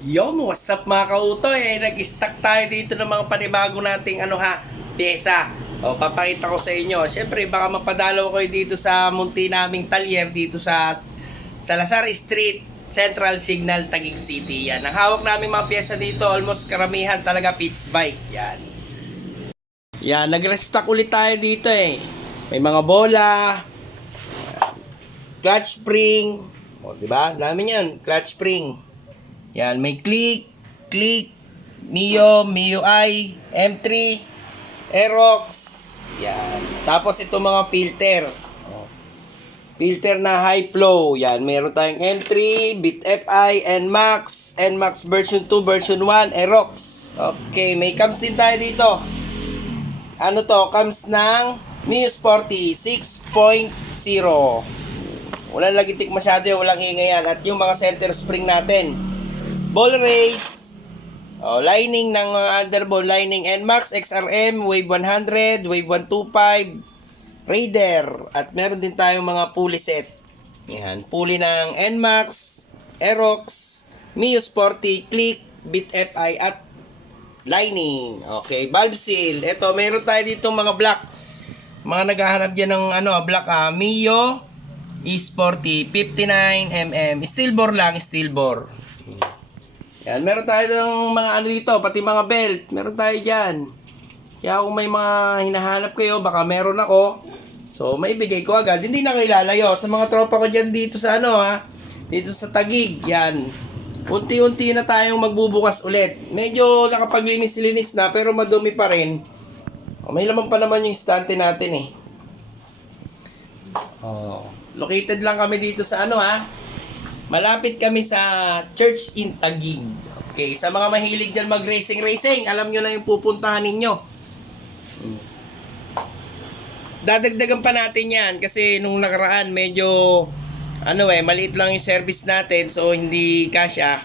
Yon, what's up mga kautoy? Nag-stock tayo dito ng mga panibago nating pyesa. O, papakita ko sa inyo. Siyempre, baka mapadalaw kayo dito sa munti naming talyer dito sa Salazar Street, Central Signal, Taguig City. Yan. Ang hawak namin mga pyesa dito, almost karamihan talaga pitch bike. Yan. Yan, nag-restock ulit tayo dito eh. May mga bola, clutch spring. O, diba? Dami yan, clutch spring. Yan, may click, Mio, MIUI, M3, Aerox. Yan. Tapos ito mga filter. Oh. Filter na high flow. Yan, meron tayong M3, BitFi, NMAX version 2, version 1, Aerox. Okay, may cams din tayo dito. Ano to? Cams ng Mio Sporty 6.0. Walang lagitik masyado, walang hinga yan. At yung mga center spring natin. Ball race, lining ng underball, lining NMAX, XRM, Wave 100, Wave 125, Raider, at meron din tayong mga pulley set. Yan, pulley ng NMAX, Aerox, Mio Sporty, Click, BitFi, at lining. Okay, valve seal. Ito, meron tayo dito mga black. Mga naghahanap dyan ng black, Mio E-Sporty, 59mm. Steel bore lang, steel bore. Yan, meron tayo ng mga dito, pati mga belt. Meron tayo dyan. Kaya kung may mga hinahanap kayo, baka meron ako. So, maibigay ko agad. Hindi na kayo lalayo. Sa mga tropa ko dyan dito sa dito sa Taguig. Yan. Unti-unti na tayong magbubukas ulit. Medyo nakapaglinis-linis na, pero madumi pa rin. May laman pa naman yung stante natin eh. Located lang kami dito sa malapit kami sa Church in Taguig. Okay, sa mga mahilig dyan mag-racing, alam nyo na yung pupuntahan ninyo. Dadagdagan pa natin yan kasi nung nakaraan medyo maliit lang yung service natin, so hindi kasya.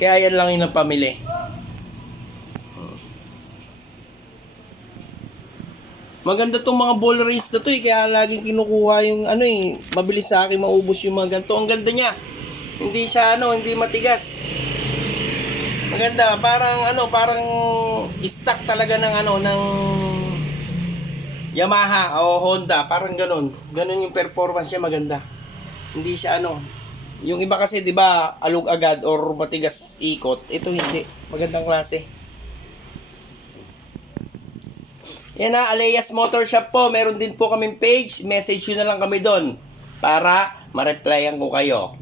Kaya yan lang yung napamili. Maganda tong mga ball race na to kaya laging kinukuha yung mabilis sa akin maubos yung mga ganito. Ang ganda niya. Hindi siya hindi matigas. Maganda, parang stock talaga ng ng Yamaha o Honda, parang ganun. Ganun yung performance niya, maganda. Hindi siya yung iba kasi 'di ba, alog agad or matigas ikot. Ito hindi. Magandang klase. Yan Aleyas Motor Shop po. Meron din po kaming page. Message nyo na lang kami doon para ma-replyan ko kayo.